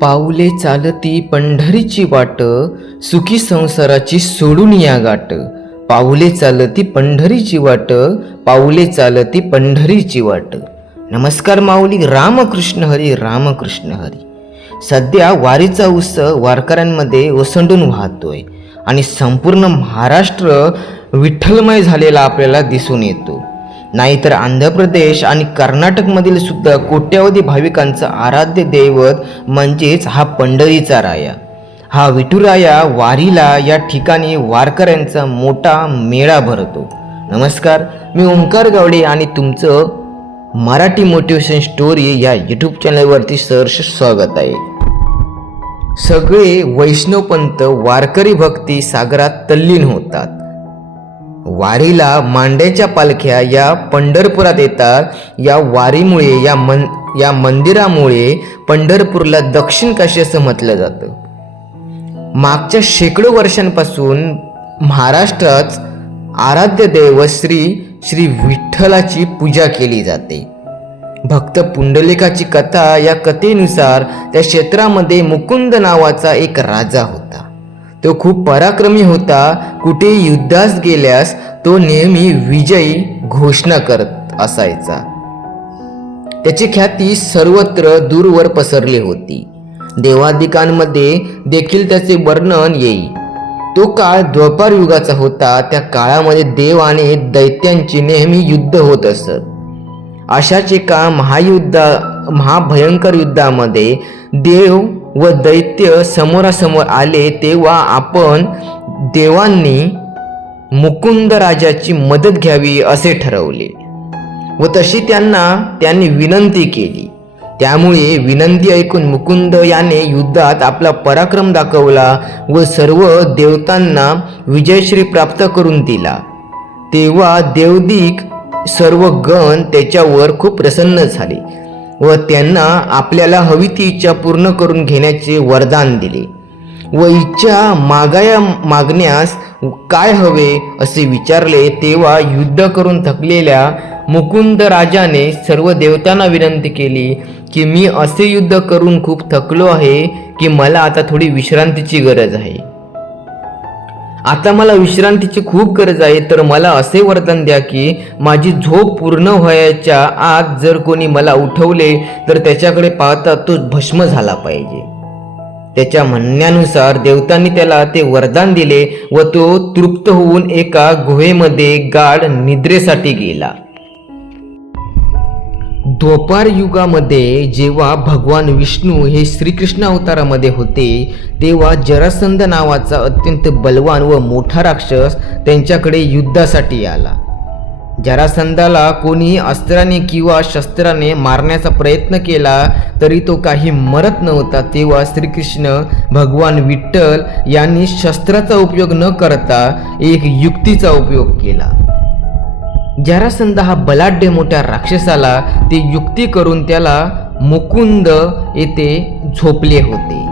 पाऊले चालती पंढरीची वाट सुखी संसाराची सोडून या गाठ पाऊले चालती पंढरीची वाट पाऊले चालती पंढरीची वाट. नमस्कार माऊली रामकृष्ण हरी रामकृष्ण हरी. सध्या वारीचा उत्सव वारकऱ्यांमध्ये ओसंडून वाहतोय आणि संपूर्ण महाराष्ट्र विठ्ठलमय झालेला आपल्याला दिसून येतो. नाहीतर आंध्र प्रदेश आणि कर्नाटकमधील सुद्धा कोट्यावधी भाविकांचं आराध्य दैवत म्हणजेच हा पंढरीचा राया. हा विठुराया वारीला या ठिकाणी वारकऱ्यांचा मोठा मेळा भरतो. नमस्कार मी ओंकार गावडे आणि तुमचं मराठी मोटिवेशन स्टोरी या यूट्यूब चॅनलवरती सहर्ष स्वागत आहे. सगळे वैष्णवपंत वारकरी भक्ती सागरात तल्लीन होतात. वारीला मांड्याच्या पालख्या या पंढरपुरात येतात. या वारीमुळे या मन या मंदिरामुळे पंढरपूरला दक्षिण काशी असं म्हटलं जातं. मागच्या शेकडो वर्षांपासून महाराष्ट्रात आराध्य दैव श्री श्री विठ्ठलाची पूजा केली जाते. भक्त पुंडलिकाची कथा या कथेनुसार त्या क्षेत्रामध्ये मुकुंद नावाचा एक राजा होता. तो खूप पराक्रमी होता. कुठे युद्धास गेल्यास तो नेहमी विजयी घोषणा करत असायचा. त्याची ख्याती सर्वत्र दूरवर पसरली होती. देवादिकांमध्ये देखील त्याचे वर्णन येईल तो काळ द्वापार युगाचा होता. त्या काळामध्ये देव आणि दैत्यांची नेहमी युद्ध होत असत. अशाच एका महायुद्धा महाभयंकर युद्धामध्ये देव व दैत्य समोरासमोर आले तेव्हा आपण देवांनी मुकुंद राजाची मदत घ्यावी असे ठरवले. व तशी त्यांना त्यांनी विनंती केली. त्यामुळे विनंती ऐकून मुकुंद याने युद्धात आपला पराक्रम दाखवला व सर्व देवतांना विजयश्री प्राप्त करून दिला. तेव्हा देवदिक सर्व गण त्याच्यावर खूप प्रसन्न झाले. व त्यांना आपल्याला हवी ती इच्छा पूर्ण करून घेण्याचे वरदान दिले. व इच्छा मागाया मागण्यास काय हवे असे विचारले तेव्हा युद्ध करून थकलेल्या मुकुंद राजाने सर्व देवतांना विनंती केली की मी असे युद्ध करून खूप थकलो आहे की मला आता थोडी विश्रांतीची गरज आहे. आता मला विश्रांतीची खूप गरज आहे तर मला असे वरदान द्या की माझी झोप पूर्ण व्हायच्या आत जर कोणी मला उठवले तर त्याच्याकडे पाहता तो भस्म झाला पाहिजे. त्याच्या म्हणण्यानुसार देवतांनी त्याला ते वरदान दिले व तो तृप्त होऊन एका गुहेमध्ये गाढ निद्रेसाठी गेला. द्वापार युगामध्ये जेव्हा भगवान विष्णू हे श्रीकृष्ण अवतारामध्ये होते तेव्हा जरासंध नावाचा अत्यंत बलवान व मोठा राक्षस त्यांच्याकडे युद्धासाठी आला. जरासंधाला कोणी अस्त्राने किंवा शस्त्राने मारण्याचा प्रयत्न केला तरी तो काही मरत नव्हता तेव्हा श्रीकृष्ण भगवान विठ्ठल यांनी शस्त्राचा उपयोग न करता एक युक्तीचा उपयोग केला. जरासंध हा बलाढ्य मोठ्या राक्षसाला ते युक्ती करून त्याला मुकुंद येथे झोपले होते.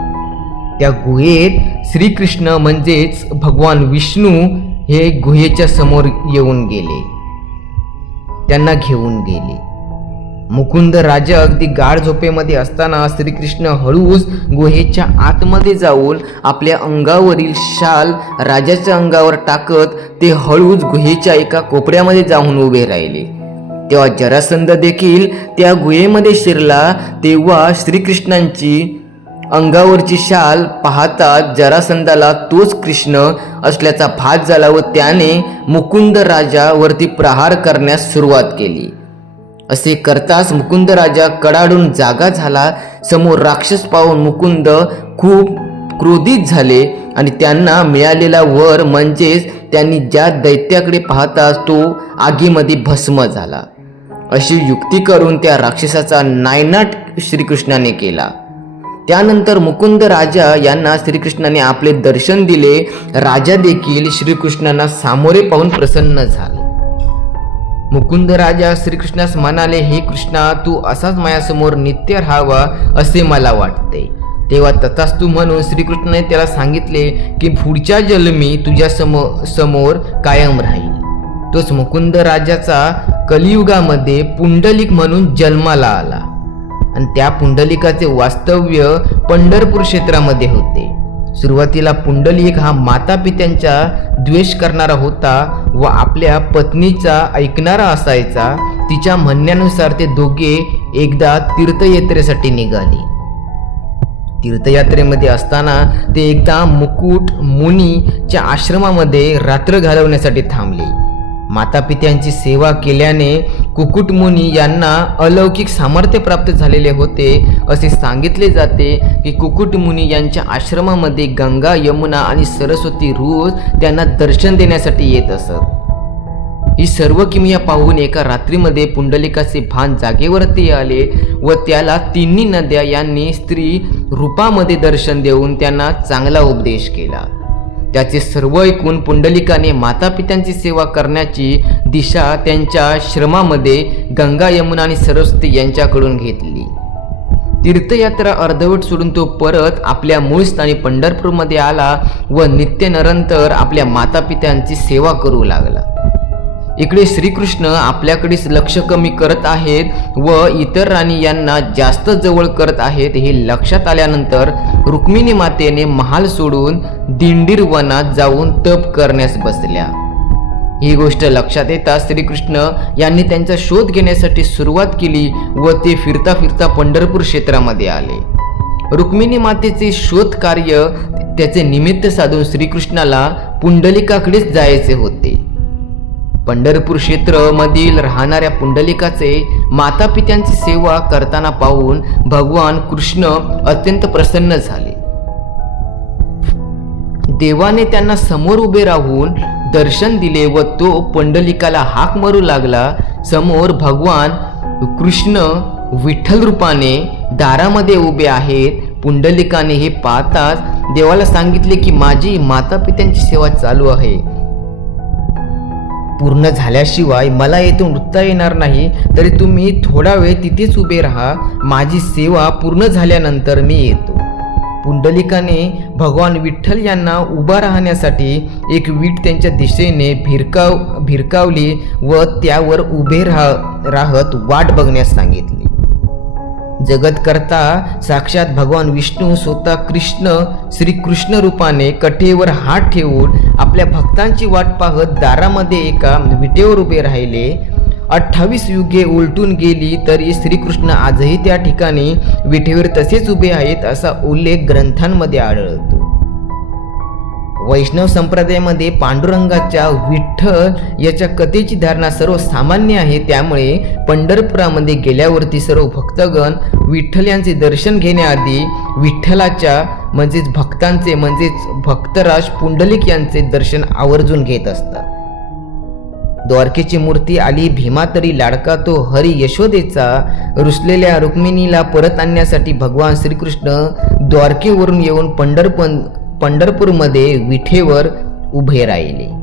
त्या गुहेत श्रीकृष्ण म्हणजेच भगवान विष्णू हे गुहेच्या समोर येऊन गेले. त्यांना घेऊन गेले. मुकुंद राजा अगदी गाढ झोपेमध्ये असताना श्रीकृष्ण हळूच गुहेच्या आतमध्ये जाऊन आपल्या अंगावरील शाल राजाच्या अंगावर टाकत ते हळूच गुहेच्या एका कोपऱ्यामध्ये जाऊन उभे राहिले. तेव्हा जरासंध देखील त्या गुहेमध्ये शिरला तेव्हा श्रीकृष्णांची अंगावरची शाल पाहता जरासंधाला तोच कृष्ण असल्याचा भास झाला व त्याने मुकुंद राजावरती प्रहार करण्यास सुरुवात केली. असे करताच मुकुंद राजा कडाडून जागा झाला. समोर राक्षस पाहून मुकुंद खूप क्रोधित झाले आणि त्यांना मिळालेला वर म्हणजेच त्यांनी ज्या दैत्याकडे पाहताच तो आगीमध्ये भस्म झाला. अशी युक्ती करून त्या राक्षसाचा नायनाट श्रीकृष्णाने केला. त्यानंतर मुकुंद राजा यांना श्रीकृष्णाने आपले दर्शन दिले. राजा देखील श्रीकृष्णांना सामोरे पाहून प्रसन्न झाला. मुकुंद राजा श्रीकृष्णास म्हणाले हे कृष्णा तू असाच माझ्यासमोर नित्य राहावा असे मला वाटते. तेव्हा तथास्तू म्हणून श्रीकृष्णाने त्याला सांगितले की पुढच्या जन्मी तुझ्या समो समोर कायम राहील. तोच मुकुंद राजाचा कलियुगामध्ये पुंडलिक म्हणून जन्माला आला. आणि त्या पुंडलिकाचे वास्तव्य पंढरपूर क्षेत्रामध्ये होते. सुरुवातीला पुंडलिक हा माता पित्यांचा द्वेष करणारा होता व आपल्या पत्नीचा ऐकणारा असायचा. तिच्या म्हणण्यानुसार ते दोघे एकदा तीर्थयात्रेसाठी निघाले. तीर्थयात्रेमध्ये असताना ते एकदा मुकुट मुनीच्या आश्रमामध्ये रात्र घालवण्यासाठी थांबले. माता पित्यांची सेवा केल्याने कुकुटमुनी यांना अलौकिक सामर्थ्य प्राप्त झालेले होते. असे सांगितले जाते की कुकुटमुनी यांच्या आश्रमामध्ये गंगा यमुना आणि सरस्वती रोज त्यांना दर्शन देण्यासाठी येत असत. ही सर्व किमया पाहून एका रात्रीमध्ये पुंडलिकाचे भान जागेवरती आले व त्याला तिन्ही नद्या यांनी स्त्री रूपामध्ये दर्शन देऊन त्यांना चांगला उपदेश केला. त्याचे सर्व ऐकून पुंडलिकाने माता पित्यांची सेवा करण्याची दिशा त्यांच्या श्रमामध्ये गंगा यमुना आणि सरस्वती यांच्याकडून घेतली. तीर्थयात्रा अर्धवट सोडून तो परत आपल्या मूळ स्थानी पंढरपूरमध्ये आला व नित्यनंतर आपल्या माता पित्यांची सेवा करू लागला. इकडे श्रीकृष्ण आपल्याकडेच लक्ष कमी करत आहेत व इतर राणी यांना जास्त जवळ करत आहेत हे लक्षात आल्यानंतर रुक्मिणी मातेने महाल सोडून दिंडीर वनात जाऊन तप करण्यास बसल्या. ही गोष्ट लक्षात येता श्रीकृष्ण यांनी त्यांचा शोध घेण्यासाठी सुरुवात केली व ते फिरता फिरता पंढरपूर क्षेत्रामध्ये आले. रुक्मिणी मातेचे शोध कार्य त्याचे निमित्त साधून श्रीकृष्णाला पुंडलिकाकडेच जायचे होते. पंढरपूर क्षेत्रमधील राहणाऱ्या पुंडलिकाचे माता पित्यांची सेवा करताना पाहून भगवान कृष्ण अत्यंत प्रसन्न झाले. देवाने त्यांना समोर उभे राहून दर्शन दिले व तो पंडलिकाला हाक मारू लागला. समोर भगवान कृष्ण विठ्ठल रूपाने दारामध्ये उभे आहेत. पुंडलिकाने हे पाहताच देवाला सांगितले की माझी माता पित्यांची सेवा चालू आहे. पूर्ण झाल्याशिवाय मला येथे उठता येणार नाही. तरी तुम्ही थोडा वेळ तिथेच उभे राहा. माझी सेवा पूर्ण झाल्यानंतर मी येतो. पुंडलिकाने भगवान विठ्ठल यांना उभा राहण्यासाठी एक वीट त्यांच्या दिशेने भिरकाव भिरकावली व त्यावर उभे राह राहत वाट बघण्यास सांगितली. जगतकर्ता साक्षात भगवान विष्णू स्वतः कृष्ण श्रीकृष्ण रूपाने कठेवर हात ठेवून आपल्या भक्तांची वाट पाहत दारामध्ये एका विटेवर उभे राहिले. अठ्ठावीस युगे उलटून गेली तरी श्रीकृष्ण आजही त्या ठिकाणी विठेवर तसेच उभे आहेत असा उल्लेख ग्रंथांमध्ये आढळतो. वैष्णव संप्रदायामध्ये पांडुरंगाच्या विठ्ठल याच्या कथेची धारणा सर्वसामान्य आहे. त्यामुळे पंढरपुरामध्ये गेल्यावरती सर्व भक्तगण विठ्ठल यांचे दर्शन घेण्याआधी विठ्ठलाच्या म्हणजेच भक्तांचे म्हणजेच भक्तराज पुंडलिक यांचे दर्शन आवर्जून घेत असतात. द्वारकेची मूर्ती आली भीमा तरी लाडका तो हरी यशोदेचा रुसलेल्या रुक्मिणीला परत आणण्यासाठी भगवान श्रीकृष्ण द्वारकेवरून येऊन पंढरपण पंढरपूरमध्ये विठेवर उभे राहिले.